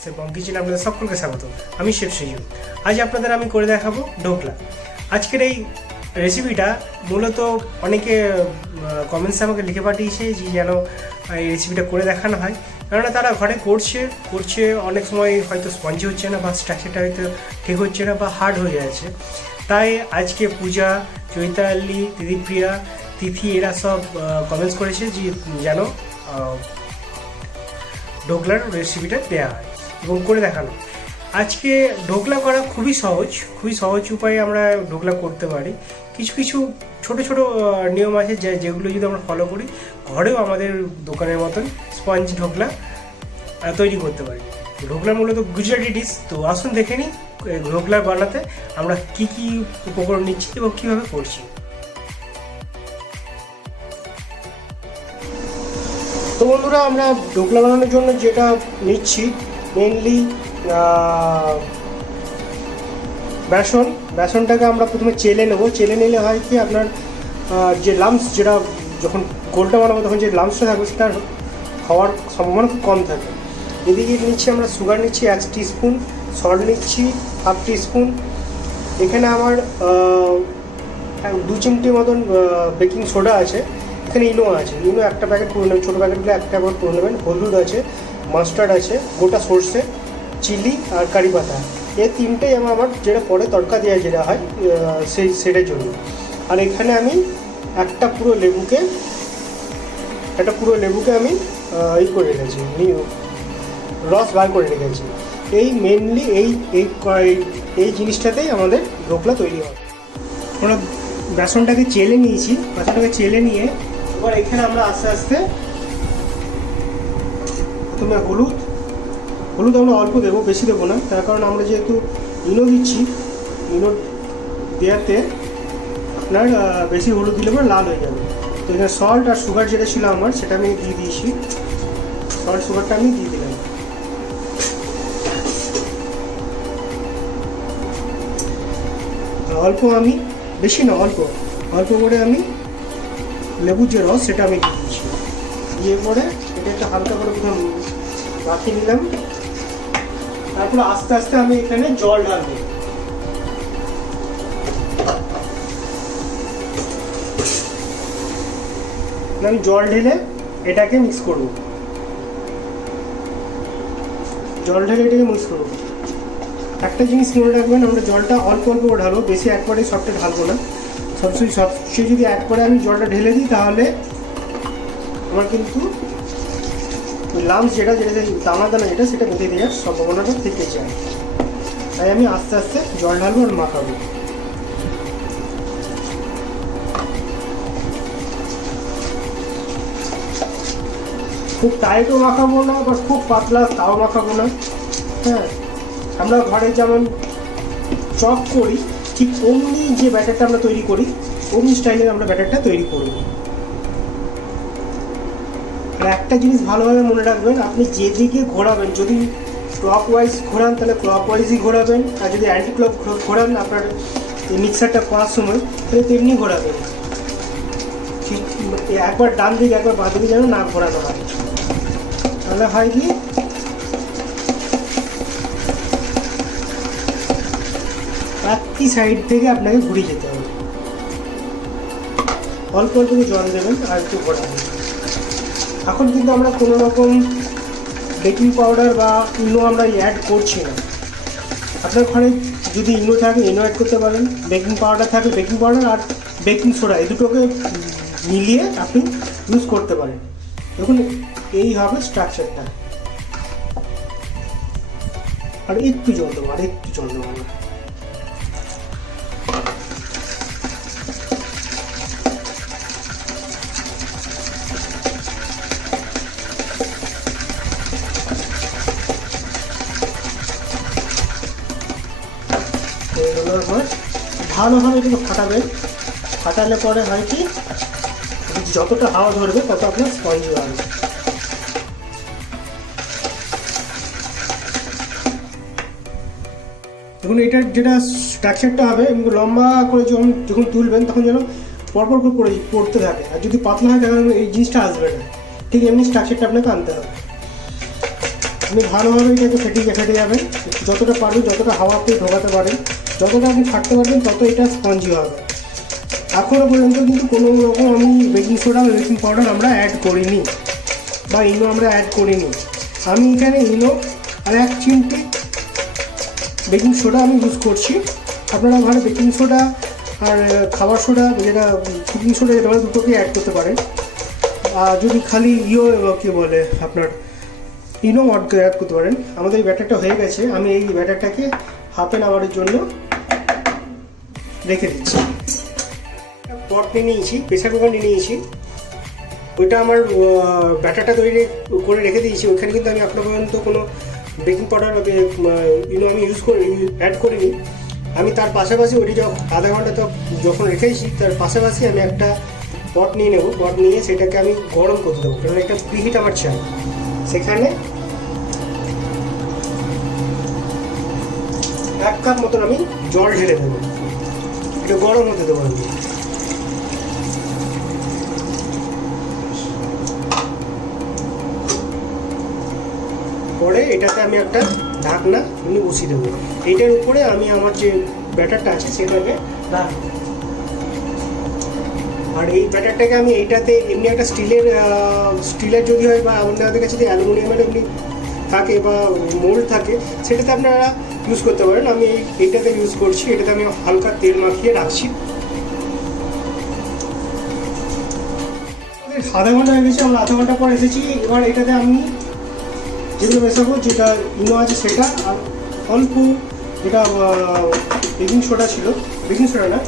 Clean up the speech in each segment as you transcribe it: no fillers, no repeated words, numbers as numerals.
সে বং কিচেনে আপনাদের সকলকে স্বাগত। আমি শেফ সৃজু। আজ আপনাদের আমি করে দেখাবো ঢোকলা। আজকের এই রেসিপিটা মূলত অনেকে কমেন্টসে আমাকে লিখে পাঠিয়েছে যে যেন এই রেসিপিটা করে দেখানো হয়, কেননা তারা ঘরে করছে অনেক সময় হয়তো স্পঞ্জি হচ্ছে না, বা স্ট্রাকচারটা হয়তো ঠিক হচ্ছে না, বা হার্ড হয়ে যাচ্ছে। তাই আজকে পূজা, চৈতালি, দিদিপ্রিয়া, তিথি এরা সব কমেন্টস করেছে যে যেন ঢোকলার রেসিপিটা দেওয়া হয় এবং করে দেখানো। আজকে ঢোকলা করা খুবই সহজ উপায়ে আমরা ঢোকলা করতে পারি। কিছু ছোট নিয়ম আছে যেগুলো যদি আমরা ফলো করি, ঘরেও আমাদের দোকানের মতন স্পঞ্জ ঢোকলা তৈরি করতে পারি। ঢোকলা মূলত গুজরাটি ডিশ। তো আসুন দেখে নিই ঢোকলা বানাতে আমরা কি উপকরণ নিচ্ছি এবং কীভাবে করছি। তো বন্ধুরা, আমরা ঢোকলা বানানোর জন্য যেটা নিচ্ছি মেনলি বেসনটাকে আমরা প্রথমে চেলে নেব। চেলে নিলে হয় কি, আপনার যে লাম্পস, যেটা যখন গোলটা বানাবো তখন যে লাম্পসটা থাকবে সেটা হওয়ার সম্ভাবনা খুব কম থাকে। এদিকে নিচ্ছি আমরা সুগার নিচ্ছি 1 টিস্পুন, সল্ট নিচ্ছি 1/2 টিস্পুন। এখানে আমার 2 চিমটি মতন বেকিং সোডা আছে। এখানে ইনো আছে, ইনো একটা প্যাকেট পুরো নেবেন, ছোটো প্যাকেটগুলো একটা প্যাকেট পুরো নেবেন। হলুদ আছে, মাস্টার্ড আছে, গোটা সর্ষে, চিলি আর কারি পাতা। এই তিনটেই আমার যেটা পরে তড়কা দেওয়া যেটা হয় সেটার জন্য। আর এখানে আমি একটা পুরো লেবুকে আমি করে রেখেছি, রস বার করে রেখেছি। এই মেনলি এই জিনিসটাতেই আমাদের ঢোকলা তৈরি হয়। আমরা বেসনটাকে চেলে নিয়েছি, চেলে নিয়ে এবার এখানে আমরা আস্তে আস্তে প্রথমে হলুদ আমরা অল্প দেবো, বেশি দেবো না, তার কারণ আমরা যেহেতু ইনো দিচ্ছি, ইনো দেওয়াতে আপনার বেশি হলুদ দিলে পরে লাল হয়ে যাবে। তো এখানে সল্ট আর সুগার যেটা ছিল আমার, সেটা আমি দিয়ে দিয়েছি। সল্ট সুগারটা আমি দিয়ে দিলাম। অল্প, আমি বেশি না, অল্প করে আমি লেবুর যে রস সেটা আমি দিয়ে দিয়েছি। দিয়ে পরে এটা একটু হালকা করে প্রথম মাখিয়ে নিলাম। তারপরে আস্তে আস্তে আমি এখানে জল ঢালবো। আমি জল ঢেলে এটাকে মিক্স করব। একটা জিনিস মনে রাখবেন, আমরা জলটা অল্প করে ঢালবো, বেশি একবারে সবটা ঢালবো না। সবচেয়ে যদি একবারে আমি জলটা ঢেলে দিই তাহলে আমার কিন্তু লাম্পস যেটা দানা যেটা সেটা বেঁধে দেওয়ার সম্ভাবনাটা থেকে যায়। তাই আমি আস্তে আস্তে জল ঢালবো আর মাখাবো। খুব টাইটও মাখাবো না, বা খুব পাতলা তাও মাখাবো না। হ্যাঁ, আমরা ঘরে যেমন চপ করি ঠিক অমনি যে ব্যাটারটা আমরা তৈরি করি, অমনি স্টাইলের আমরা ব্যাটারটা তৈরি করব। আর একটা জিনিস ভালোভাবে মনে রাখবেন, আপনি যেদিকে ঘোরাবেন, যদি ক্লক ওয়াইজ ঘোরান তাহলে ক্লক ওয়াইজই ঘোরাবেন, আর যদি অ্যান্টি ক্লক ঘোরান আপনার মিক্সারটা করার সময়, তাহলে তেমনি ঘোরাবেন। একবার ডান দিকে একবার বাঁ দিকে যেন না ঘোরানো হয়, তাহলে হয় কি একই সাইড থেকে আপনাকে ঘুরিয়ে যেতে হবে। অল্প করে জল দেবেন আর একটু ঘোরাবেন। এখন কিন্তু আমরা কোনো রকম বেকিং পাউডার বা ইনো আমরা অ্যাড করছি না। আপনার ঘরে যদি ইনো থাকে ইনো অ্যাড করতে পারেন, বেকিং পাউডার থাকে বেকিং পাউডার, আর বেকিং সোডা এই দুটোকে মিলিয়ে আপনি ইউজ করতে পারেন। দেখুন এই হবে স্ট্রাকচারটা। আর একটু জল দেবো আমরা। ভালোভাবে এটাকে ফাটালে পরে হয় কি, যতটা হাওয়া ধরবে তত আপনার স্পঞ্জ হবে। দেখুন এটার যেটা স্ট্রাকচারটা হবে, লম্বা করে যখন তুলবেন তখন যেন পরপর করে পড়তে থাকে, আর যদি পাতলা হয় তাহলে এই জিনিসটা আসবে না। ঠিক এমনি স্ট্রাকচারটা আপনাকে আনতে হবে। আপনি ভালোভাবে এটাকে ফেটে যাবেন, যতটা পারবেন, যতটা হাওয়া আপনি ঢোকাতে পারেন, যতটা আপনি ফাটতে পারবেন তত এটা স্পঞ্জি হবে। এখনও পর্যন্ত কিন্তু কোনো রকম আমি বেকিং সোডা বা বেকিং পাউডার আমরা অ্যাড করিনি বা ইনো আমরা অ্যাড করিনি। আমি এখানে ইনো আর 1 চিমটি বেকিং সোডা আমি ইউজ করছি। আপনারা ঘরে বেকিং সোডা আর খাবার সোডা যেটা কুকিং সোডা যেটা আমরা দুটোকে অ্যাড করতে পারেন। আর যদি খালি কী বলে আপনার ইনো অ্যাড করতে পারেন। আমাদের এই ব্যাটারটা হয়ে গেছে, আমি এই ব্যাটারটাকে হাফ অ্যান আওয়ারের জন্য রেখে দিচ্ছি। পট নিয়ে নিয়েছি, প্রেসার কুকার নিয়ে নিয়েছি, ওইটা আমার ব্যাটারটা তৈরি করে রেখে দিয়েছি। ওইখানে কিন্তু আমি এখনো পর্যন্ত কোনো বেকিং পাউডার ইনো আমি অ্যাড করিনি। আমি তার পাশাপাশি ওইটি আধা ঘন্টা তো যখন রেখেছি তার পাশাপাশি আমি একটা পট নিয়ে নেব। পট নিয়ে সেটাকে আমি গরম করতে দেবো, কারণ একটা প্রিহিট আমার চাই। সেখানে 1 কাপ মতন আমি জল ঢেলে দেবো, এটা গরম হতে দেবো আমি। পরে এটাতে আমি একটা ঢাকনা এমনি বসিয়ে দেবো। এইটার উপরে আমি আমার যে ব্যাটারটা আছে সেটাকে রাখবো। আর এই ব্যাটারটাকে আমি এইটাতে এমনি একটা স্টিলের যদি হয় বা আপনাদের কাছে যদি অ্যালুমিনিয়ামের এমনি থাকে বা মোল্ড থাকে সেটাতে আপনারা ইউজ করতে পারেন। আমি এইটাতে ইউজ করছি, এটাতে আমি হালকা তেল মাখিয়ে রাখছি। আধা ঘন্টা হয়ে গেছে, আমরা আধা ঘন্টা পর এসেছি। এবার এটাতে আমি যেগুলো মেশাবো, যেটা ইনো আছে সেটা, আর অল্প যেটা বেকিং সোডা ছিল, বেকিং সোডা না,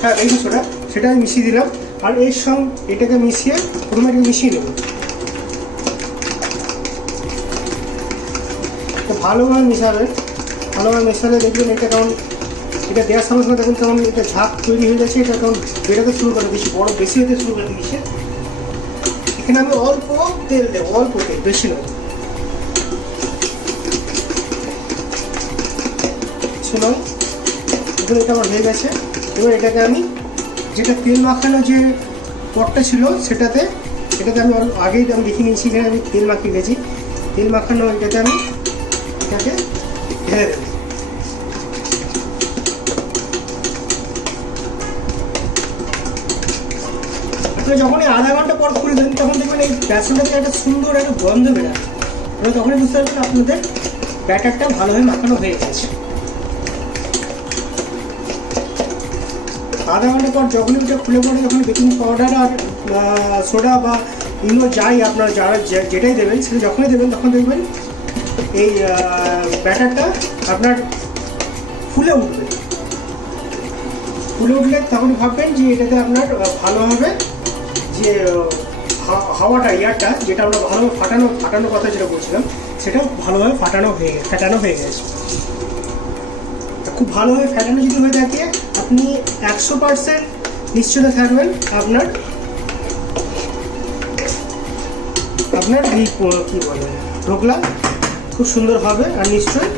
হ্যাঁ বেকিং সোডা, সেটা আমি মিশিয়ে দিলাম। আর এর সঙ্গে এটাকে মিশিয়ে প্রথমে এটাকে মিশিয়ে নেব। তো ভালোভাবে মেশাবেন, ভালোভাবে মেশালে দেখবেন এটা কেমন, এটা দেওয়ার সঙ্গে সঙ্গে দেখুন কেমন এটা ঝাঁক তৈরি হয়ে যাচ্ছে। এটা কেমন বেরোতে শুরু করে দিয়েছি, বড় বেশি হতে শুরু করে দিয়েছে। এখানে আমি অল্প তেল দেবো, অল্প তেল, বেশি নয়। এখন এটা আমার হয়ে গেছে। এবার এটাকে আমি যেটা তেল মাখানো যে পটটা ছিল এটাতে আমি আগেই আমি দেখে নিয়েছি, এখানে আমি তেল মাখিয়ে গেছি। তেল মাখানো এটাতে আমি এটাকে ঢেলে দেবো। আপনি যখনই আধা ঘন্টা পর খুলে দেন তখন দেখবেন এই বেসনটাতে একটা সুন্দর একটা গন্ধ বেরোয়। আপনি তখনই বুঝতে পারবেন আপনাদের ব্যাটারটা ভালোভাবে মাখানো হয়ে গেছে। আধা ঘন্টা পর যখনই ওটা খুলে পড়ে, যখন বেকিং পাউডার আর সোডা বা ইনো যাই আপনারা যারা যেটাই দেবেন সেটা যখনই দেবেন তখন দেখবেন এই ব্যাটারটা আপনার ফুলে উঠবে। ফুলে উঠলে তখন ভাববেন যে এটাতে আপনার ভালোভাবে যে হাওয়াটা এয়ারটা যেটা আমরা ভালোভাবে ফাটানোর কথা যেটা বলছিলাম সেটা ভালোভাবে ফাটানো হয়ে গেছে। খুব ভালোভাবে ফ্যাটানো যদি হয়ে থাকে আপনি 100% নিশ্চিত থাকবেন আপনার এই কী বলে ঢোকলা খুব সুন্দর হবে, আর নিশ্চয়ই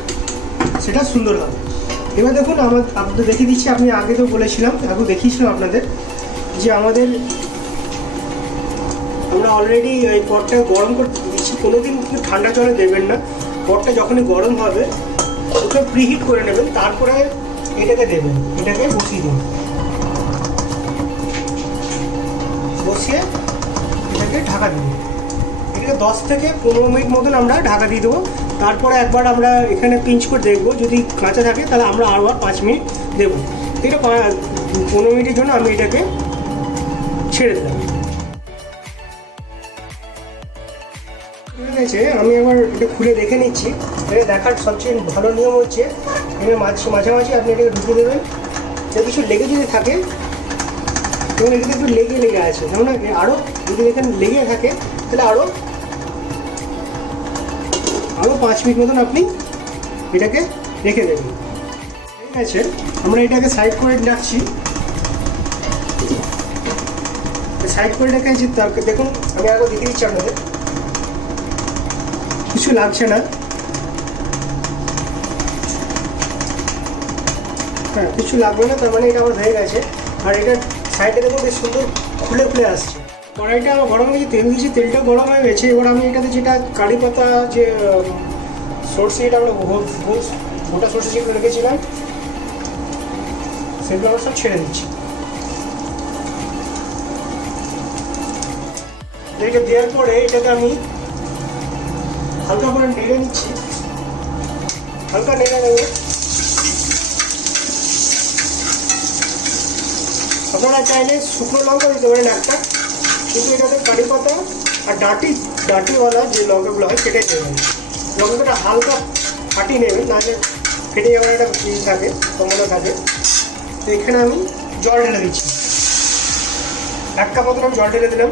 সেটা সুন্দর হবে। এবার দেখুন আপনাদের দেখিয়ে দিচ্ছি, আমি আগে তো বলেছিলাম, আগে দেখিয়েছিলাম আপনাদের যে আমরা অলরেডি এই পটটা গরম করতে দিচ্ছি। কোনোদিন কিন্তু ঠান্ডা জলে দেবেন না। পটটা যখনই গরম হবে ওটা প্রিহিট করে নেবেন, তারপরে এটাকে দেবেন, এটাকে বসিয়ে দিন, বসিয়ে এটাকে ঢাকা দেবেন। এটাকে 10 থেকে 15 মিনিট মতন আমরা ঢাকা দিয়ে দেবো। তারপরে একবার আমরা এখানে পিঞ্চ করে দেখবো, যদি কাঁচা থাকে তাহলে আমরা আরও 5 মিনিট দেবো। এটা 15 মিনিটের জন্য আমি এটাকে ছেড়ে দিলাম। ঠিক আছে, আমি আবার এটা খুলে দেখে নিচ্ছি। এটা দেখার সবচেয়ে ভালো নিয়ম হচ্ছে এখানে মাঝামাঝি আপনি এটাকে ঢুকে দেবেন। যদি কিছু যদি থাকে এবং এটাতে একটু লেগে আছে, যেমন আরও যদি এখানে লেগে থাকে তাহলে আরও 5 মিনিট মতন আপনি এটাকে রেখে দেবেন। ঠিক আছে, আমরা এটাকে সাইড করে রাখছি। সাইড করে রেখেছি, তারপরে দেখুন আমি আরও দেখে দিচ্ছি আপনাদের, কিছু লাগছে না। হ্যাঁ, কিছু লাগবে না, তার মানে এটা আমার হয়ে গেছে। আর এটা সাইডে দেখুন বেশ সুন্দর খুলে আসছে। কড়াইটা আমার গরম হয়ে গেছে, তেল দিয়েছি, তেলটা গরম হয়ে গেছে। এবার আমি এটাতে যেটা কারি পাতা যে সর্ষে, এটা আমরা গোটা সর্ষে যেগুলো রেখেছিলাম সেগুলো আমরা সব ছেড়ে দিচ্ছি। এটা দেওয়ার পরে এটাকে আমি হালকা করে নেড়ে নিচ্ছি, হালকা নেড়ে নেবো। আপনারা চাইলে শুকনো লঙ্কা দিতে পারেন একটা, কিন্তু এটাতে কারি পাতা আর ডাঁটিওয়ালা যে লঙ্কাগুলো হয় সেটাই দেবেন। লঙ্কাটা হালকা ফাটিয়ে নেবেন, নাহলে ফেটে যাওয়ার একটা থাকে, সম্ভাবনা থাকে। তো এখানে আমি জল ঢেলে দিচ্ছি, 1 কাপ মতন আমি জল ঢেলে দিলাম।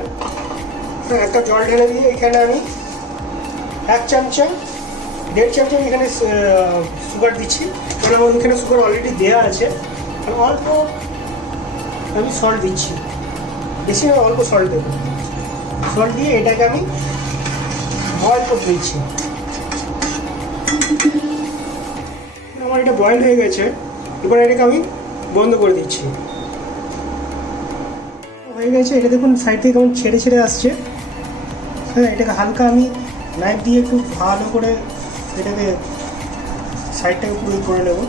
এক কাপ জল ঢেলে দিয়ে এখানে আমি 1 চামচা 1.5 চামচা আমি এখানে সুগার দিচ্ছি, কারণ আমার এখানে সুগার অলরেডি দেওয়া আছে। অল্প আমি সল্ট দিচ্ছি, বেশি না, অল্প সল্ট দেবো। সল্ট দিয়ে এটাকে আমি বয়েল করতে দিচ্ছি। আমার এটা বয়েল হয়ে গেছে, এবার এটাকে আমি বন্ধ করে দিচ্ছি। হয়ে গেছে, এটা দেখুন সাইড থেকে কেমন ছেড়ে ছেড়ে আসছে। হ্যাঁ, এটাকে হালকা আমি নাইফ দিয়ে একটু ভালো করে এটাকে সাইডটাকে পুরো করে নেব।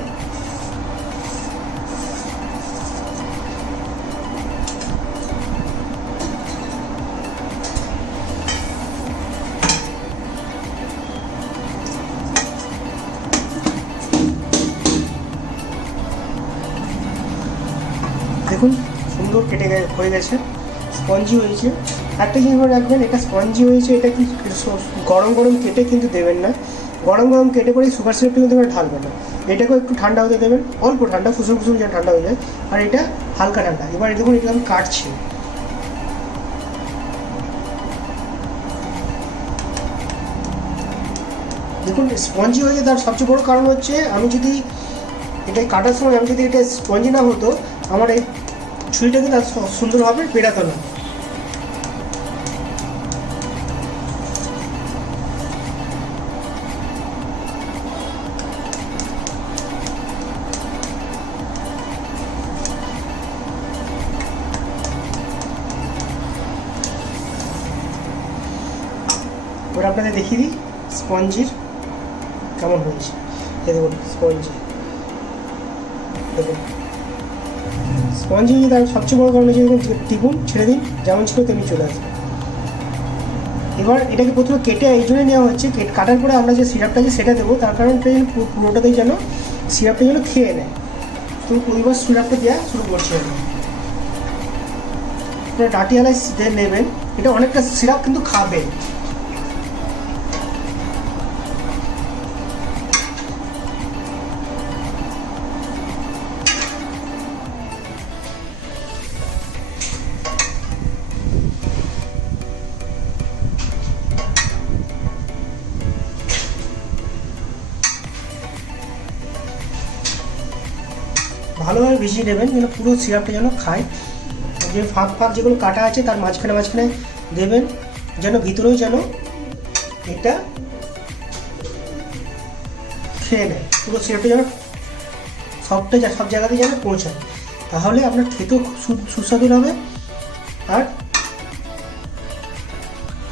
দেখুন সুন্দর কেটে হয়ে গেছে, স্পঞ্জি হয়েছে। একটা জিনিস মনে রাখবেন, এটা স্পঞ্জি হয়েছে, এটা কি গরম গরম কেটে কিন্তু দেবেন না। গরম গরম কেটে করে সুগার সিরাপটা কিন্তু ঢালবেন না, এটাকেও একটু ঠান্ডা হতে দেবেন, অল্প ঠান্ডা, ফুসুর ফুসুর যেন ঠান্ডা হয়ে যায়। আর এটা হালকা ঠান্ডা। এবার দেখুন এটা আমি কাটছি, দেখুন স্পঞ্জি হয়েছে। তার সবচেয়ে বড় কারণ হচ্ছে, আমি যদি এটা কাটার সময় আমি যদি এটা স্পঞ্জি না হতো, আমার এই ছুরিটাকে তার সুন্দরভাবে পেড়াতো না। এবার আপনাদের দেখিয়ে দিই স্পঞ্জির কেমন হয়েছে। দেখুন স্পঞ্জি, দেখুন স্পঞ্জি তার সবচেয়ে বড় কারণ হচ্ছে, দেখুন টিপুন, ছেড়ে দিন, যেমন ছিল তেমনি চলে আসবে। এবার এটাকে প্রথমে কেটে এই জন্য নেওয়া হচ্ছে, কাটার পরে আমরা যে সিরাপটা আছে সেটা দেবো, তার কারণটা যেন পুরোটাতেই যেন সিরাপটা যেন খেয়ে নেয়। তো এবার সিরাপটা দেওয়া শুরু করছি আমি। আপনারা ডাঁটিয়ালাই নেবেন, এটা অনেকটা সিরাপ কিন্তু খাবে। ভালোভাবে ভিজিয়ে নেবেন, যেন পুরো সিরাপটা যেন খায়। যে ফাঁক যেগুলো কাটা আছে তার মাঝখানে মাঝখানে দেবেন, যেন ভিতরেও যেন এটা খেয়ে নেয়, পুরো সিরাপটা যেন সব জায়গাতে যেন পৌঁছায়। তাহলে আপনার খেতেও সুস্বাদু হবে আর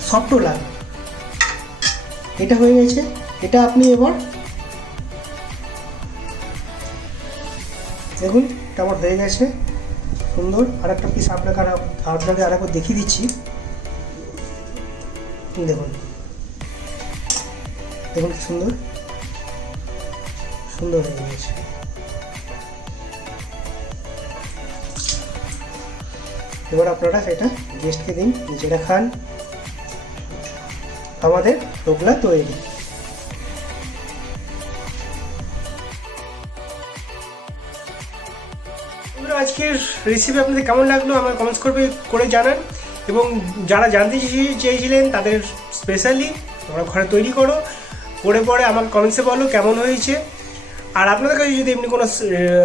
সফটও লাগবে। এটা হয়ে গেছে, এটা আপনি এবার দেখুন এটা আমার হয়ে গেছে সুন্দর। আর একটা পিস আপনাদের আরেকবার দেখিয়ে দিচ্ছি। দেখুন দেখুন কি সুন্দর সুন্দর হয়ে গেছে। এবার আপনারা সেটা গেস্টকে দিন, নিজেরা খান। আমাদের ঢোকলা তৈরি। আজকের রেসিপি আপনাদের কেমন লাগলো আমার কমেন্টস করে জানান, এবং যারা জানতে চেয়েছিলেন তাদের স্পেশালি তোমরা ঘরে তৈরি করো, করে পরে আমার কমেন্টসে বলো কেমন হয়েছে। আর আপনাদের কাছে যদি এমনি কোনো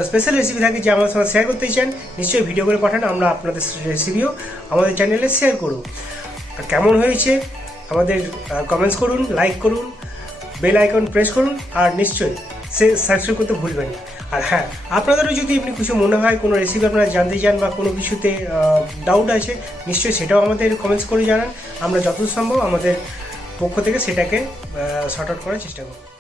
স্পেশাল রেসিপি থাকে যে আমাদের সঙ্গে শেয়ার করতে চান, নিশ্চয়ই ভিডিও করে পাঠান, আমরা আপনাদের রেসিপিও আমাদের চ্যানেলে শেয়ার করব। আর কেমন হয়েছে আমাদের কমেন্টস করুন, লাইক করুন, বেল আইকন প্রেস করুন, আর নিশ্চয়ই সাবস্ক্রাইব করতে ভুলবেন না। আর হ্যাঁ, আপনাদেরও যদি এমনি কিছু মনে হয়, কোনো রেসিপি আপনারা জানতে চান বা কোনো কিছুতে ডাউট আছে, নিশ্চয়ই সেটাও আমাদের কমেন্টস করে জানান। আমরা যতদূর সম্ভব আমাদের পক্ষ থেকে সেটাকে শর্ট আউট করার চেষ্টা করব।